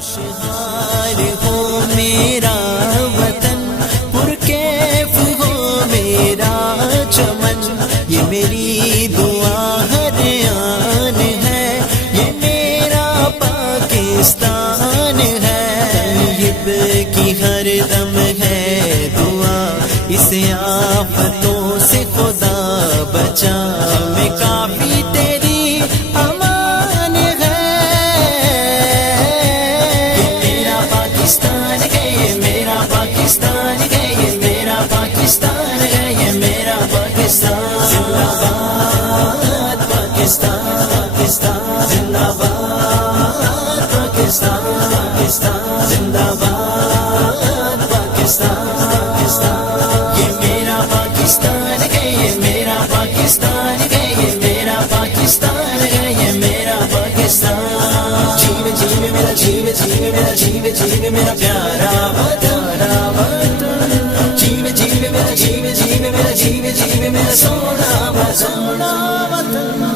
خوشحال ہو میرا وطن، پرکیف ہو میرا چمن، یہ میری دعا ہر آن ہے، یہ میرا پاکستان ہے، طیب کی ہر دم ہے دعا، اسے آفتوں سے خدا بچا، ہمیں کافی تیری امان ہے، یہ میرا پاکستان ہے، یہ میرا پاکستان ہے، یہ میرا پاکستان ہے، یہ میرا پاکستان، زندہ باد پاکستان، پاکستان زندہ باد پاکستان، پاکستان زندہ باد پاکستان، پاکستان، یہ میرا پاکستان ہے، یہ میرا پاکستان ہے، یہ میرا پاکستان ہے، یہ میرا پاکستان، جیو جیو میرا جیو جیو میرا جیو جیو میرا پیارا وطن، جیو جیو میرا جیو جیو میرا جیو جیو میرا سونا وطن،